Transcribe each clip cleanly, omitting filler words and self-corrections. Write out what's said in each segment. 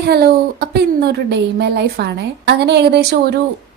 Hi hello. അപ്പൊ ഇന്നൊരു day my life ആണ്. അങ്ങനെ ഏകദേശം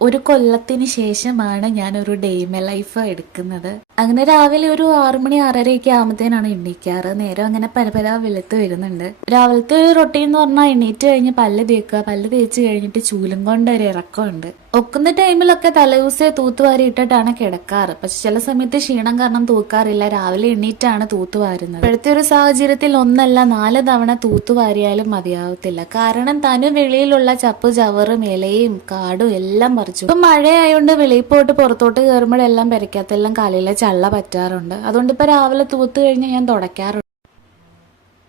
ഒരു കൊല്ലത്തിന് ശേഷമാണ് ഞാൻ ഒരു ഡേ മൈ ലൈഫ് എടുക്കുന്നത്. അങ്ങനെ രാവിലെ ഒരു 6 മണി 6:30 ആകുമ്പത്തേനാണ് എണ്ണീക്കാറ്. നേരം അങ്ങനെ പരപര വെളുത്ത് വരുന്നുണ്ട്. രാവിലത്തെ ഒരു റൊട്ടീൻ എന്ന് പറഞ്ഞാൽ എണീറ്റ് കഴിഞ്ഞ് പല്ല് തേക്കുക, പല്ല് തേച്ച് കഴിഞ്ഞിട്ട് ചൂലും കൊണ്ട് ഒരു ഇറക്കമുണ്ട്. ഒക്കുന്ന ടൈമിലൊക്കെ തലേദിവസേ തൂത്തുവാരി ഇട്ടിട്ടാണ് കിടക്കാറ്. പക്ഷെ ചില സമയത്ത് ക്ഷീണം കാരണം തൂക്കാറില്ല, രാവിലെ എണ്ണീറ്റാണ് തൂത്തുവാരുന്നത്. ഇപ്പോഴത്തെ ഒരു സാഹചര്യത്തിൽ ഒന്നല്ല 4 തവണ തൂത്തുവാരിയാലും മതിയാവത്തില്ല. കാരണം തനു വെളിയിലുള്ള ചപ്പ് ചവറും ഇലയും കാടും എല്ലാം പറിച്ചു. ഇപ്പൊ മഴയായോണ്ട് വെളിയിൽ പോയിട്ട് പുറത്തോട്ട് കയറുമ്പോഴെല്ലാം പെരക്കകത്തെല്ലാം കാലിലെ ചള്ള പറ്റാറുണ്ട്. അതുകൊണ്ട് ഇപ്പൊ രാവിലെ തൂത്ത് കഴിഞ്ഞ് ഞാൻ തുടയ്ക്കാറുണ്ട്.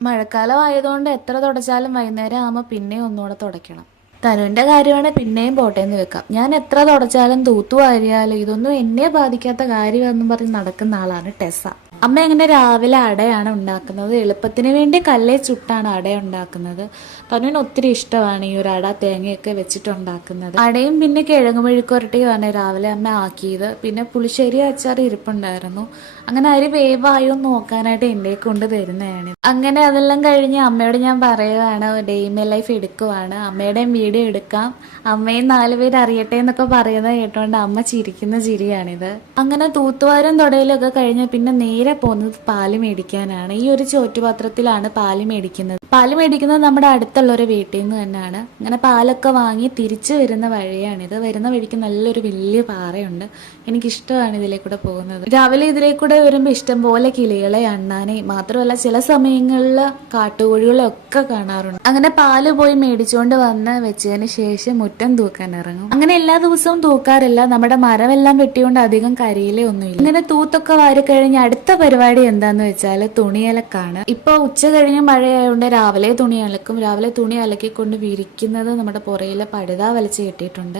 മഴക്കാലം ആയതുകൊണ്ട് എത്ര തുടച്ചാലും വൈകുന്നേരം ആകുമ്പോൾ പിന്നെയും ഒന്നുകൂടെ തുടയ്ക്കണം. തനുവിന്റെ കാര്യമാണ് പിന്നെയും പോട്ടേന്ന് വെക്കാം. ഞാൻ എത്ര തുടച്ചാലും തൂത്തുവാരിയാലും ഇതൊന്നും എന്നെ ബാധിക്കാത്ത കാര്യമെന്നും പറഞ്ഞ് നടക്കുന്ന ആളാണ് ടെസ. അമ്മ എങ്ങനെ രാവിലെ അടയാണ് ഉണ്ടാക്കുന്നത്. എളുപ്പത്തിന് വേണ്ടി കല്ലേ ചുട്ടാണ് അട ഉണ്ടാക്കുന്നത്. തനുവിന് ഒത്തിരി ഇഷ്ടമാണ് ഈ ഒരു അട തേങ്ങയൊക്കെ വെച്ചിട്ടുണ്ടാക്കുന്നത്. അടയും പിന്നെ കിഴങ്ങ് മെഴുക്കുരട്ടിയുമാണ് രാവിലെ അമ്മ ആക്കിയത്. പിന്നെ പുളിശ്ശേരി അച്ചാർ ഇരിപ്പുണ്ടായിരുന്നു. അങ്ങനെ അരി വേവായോ നോക്കാനായിട്ട് എൻ്റെ കൊണ്ട് തരുന്നതാണ്. അങ്ങനെ അതെല്ലാം കഴിഞ്ഞ് അമ്മയോട് ഞാൻ പറയുകയാണ് ഡേ മൈ ലൈഫ് എടുക്കുവാണ്, അമ്മയുടെയും വീഡിയോ എടുക്കാം, അമ്മയും 4 പേര് അറിയട്ടെ എന്നൊക്കെ പറയുന്നത് കേട്ടോണ്ട് അമ്മ ചിരിക്കുന്ന ചിരിയാണിത്. അങ്ങനെ തൂത്തുവാരും തുടയിലൊക്കെ കഴിഞ്ഞ് പിന്നെ നേരെ പോകുന്നത് പാല് മേടിക്കാനാണ്. ഈ ഒരു ചോറ്റുപാത്രത്തിലാണ് പാല് മേടിക്കുന്നത്. പാല് മേടിക്കുന്നത് നമ്മുടെ അടുത്തുള്ള ഒരു വീട്ടിൽ നിന്ന് തന്നെയാണ്. അങ്ങനെ പാലൊക്കെ വാങ്ങി തിരിച്ചു വരുന്ന വഴിയാണിത്. വരുന്ന വഴിക്ക് നല്ലൊരു വലിയ പാറയുണ്ട്. എനിക്കിഷ്ടമാണ് ഇതിലേ കൂടെ പോകുന്നത്. രാവിലെ ഇതിലേ കൂടെ വരുമ്പോൾ ഇഷ്ടം പോലെ കിളികളെ, അണ്ണാനെ, മാത്രമല്ല ചില സമയങ്ങളിൽ കാട്ടുകോഴികളെ ഒക്കെ കാണാറുണ്ട്. അങ്ങനെ പാല് പോയി മേടിച്ചുകൊണ്ട് വന്ന് വെച്ചതിന് ശേഷം മുറ്റം തൂക്കാൻ ഇറങ്ങും. അങ്ങനെ എല്ലാ ദിവസവും തൂക്കാറില്ല, നമ്മുടെ മരമെല്ലാം വെട്ടിയോണ്ട് അധികം കരിയിലേ ഒന്നുമില്ല. ഇങ്ങനെ തൂത്തൊക്കെ വാരി കഴിഞ്ഞ് അടുത്ത പരിപാടി എന്താന്ന് വെച്ചാൽ തുണിയലക്കാണ്. ഇപ്പൊ ഉച്ച കഴിഞ്ഞ് മഴയായതുകൊണ്ട് രാവിലെ തുണി അലക്കും. രാവിലെ തുണി അലക്കിക്കൊണ്ട് വിരിക്കുന്നത് നമ്മുടെ പുറയിലെ പടുത വലിച്ചു കെട്ടിയിട്ടുണ്ട്,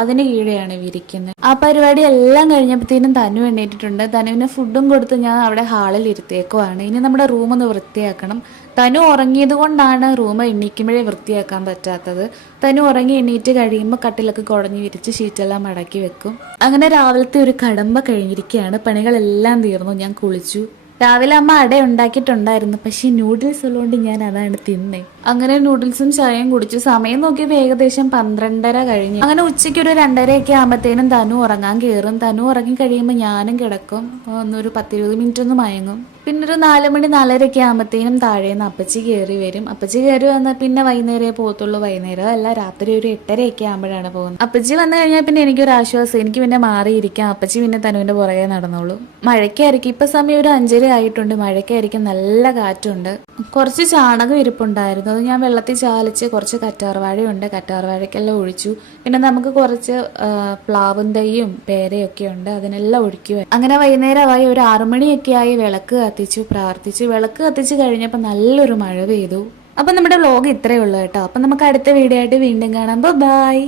അതിന് കീഴെയാണ് വിരിക്കുന്നത്. ആ പരിപാടി എല്ലാം കഴിഞ്ഞപ്പോഴത്തേനും തനു എണ്ണീറ്റിട്ടുണ്ട്. തനുവിന് ഫുഡും കൊടുത്ത് ഞാൻ അവിടെ ഹാളിൽ ഇരുത്തേക്കുവാണ്. ഇനി നമ്മുടെ റൂം ഒന്ന് വൃത്തിയാക്കണം. തനു ഉറങ്ങിയത് കൊണ്ടാണ് റൂം എണ്ണീക്കുമ്പോഴേ വൃത്തിയാക്കാൻ പറ്റാത്തത്. തനു ഉറങ്ങി എണ്ണീറ്റ് കഴിയുമ്പോൾ കട്ടിലൊക്കെ കുടഞ്ഞു വിരിച്ച് ഷീറ്റെല്ലാം മടക്കി വെക്കും. അങ്ങനെ രാവിലത്തെ ഒരു കടമ്പ കഴിഞ്ഞിരിക്കുകയാണ്. പണികളെല്ലാം തീർന്നു. ഞാൻ കുളിച്ചു. രാവിലെ അമ്മ അട ഉണ്ടാക്കിയിട്ടുണ്ടായിരുന്നു, പക്ഷെ നൂഡിൽസ് ഉള്ളതുകൊണ്ട് ഞാൻ അതാണ് തിന്നേ. അങ്ങനെ നൂഡിൽസും ചായയും കുടിച്ചു. സമയം നോക്കിയപ്പോൾ ഏകദേശം 12:30 കഴിഞ്ഞു. അങ്ങനെ ഉച്ചയ്ക്ക് ഒരു 2:30 ആകുമ്പോഴത്തേനും തനു ഉറങ്ങാൻ കയറും. തനു ഉറങ്ങി കഴിയുമ്പോൾ ഞാനും കിടക്കും. ഒന്നൊരു 10-20 മിനിറ്റ് ഒന്ന് മയങ്ങും. പിന്നെ ഒരു 4 മണി 4:30 ആകുമ്പോഴത്തേനും താഴേന്ന് അപ്പച്ചി കയറി വരും. അപ്പച്ചി കയറി വന്നാൽ പിന്നെ വൈകുന്നേരമേ പോകത്തുള്ളൂ. വൈകുന്നേരം അല്ല, രാത്രി ഒരു 8:30 ആകുമ്പോഴാണ് പോകുന്നത്. അപ്പച്ചി വന്നു കഴിഞ്ഞാൽ പിന്നെ എനിക്കൊരു ആശ്വാസം, എനിക്ക് പിന്നെ മാറിയിരിക്കാം. അപ്പച്ചി പിന്നെ തനുവിന്റെ പുറകെ നടന്നോളൂ. മഴയ്ക്കായിരിക്കും ഇപ്പൊ സമയം ഒരു 5:30 ആയിട്ടുണ്ട്. മഴയ്ക്കായിരിക്കും, നല്ല കാറ്റുണ്ട്. കുറച്ച് ചാണകം ഇരിപ്പുണ്ടായിരുന്നു, അത് ഞാൻ വെള്ളത്തിൽ ചാലിച്ച്. കുറച്ച് കറ്റാർവാഴയുണ്ട്, കറ്റാർവാഴയ്ക്കെല്ലാം ഒഴിച്ചു. പിന്നെ നമുക്ക് കുറച്ച് പ്ലാവും തൈയും പേരയൊക്കെ ഉണ്ട്, അതിനെല്ലാം ഒഴിക്കുക. അങ്ങനെ വൈകുന്നേരമായി ഒരു 6 മണിയൊക്കെ ആയി. വിളക്ക് കത്തിച്ചു, പ്രാർത്ഥിച്ചു. വിളക്ക് കത്തിച്ചു കഴിഞ്ഞപ്പോൾ നല്ലൊരു മഴ പെയ്തു. അപ്പൊ നമ്മുടെ വ്ലോഗ് ഇത്രയേ ഉള്ളൂ കേട്ടോ. അപ്പൊ നമുക്ക് അടുത്ത വീഡിയോ ആയിട്ട് വീണ്ടും കാണാം. ബൈ.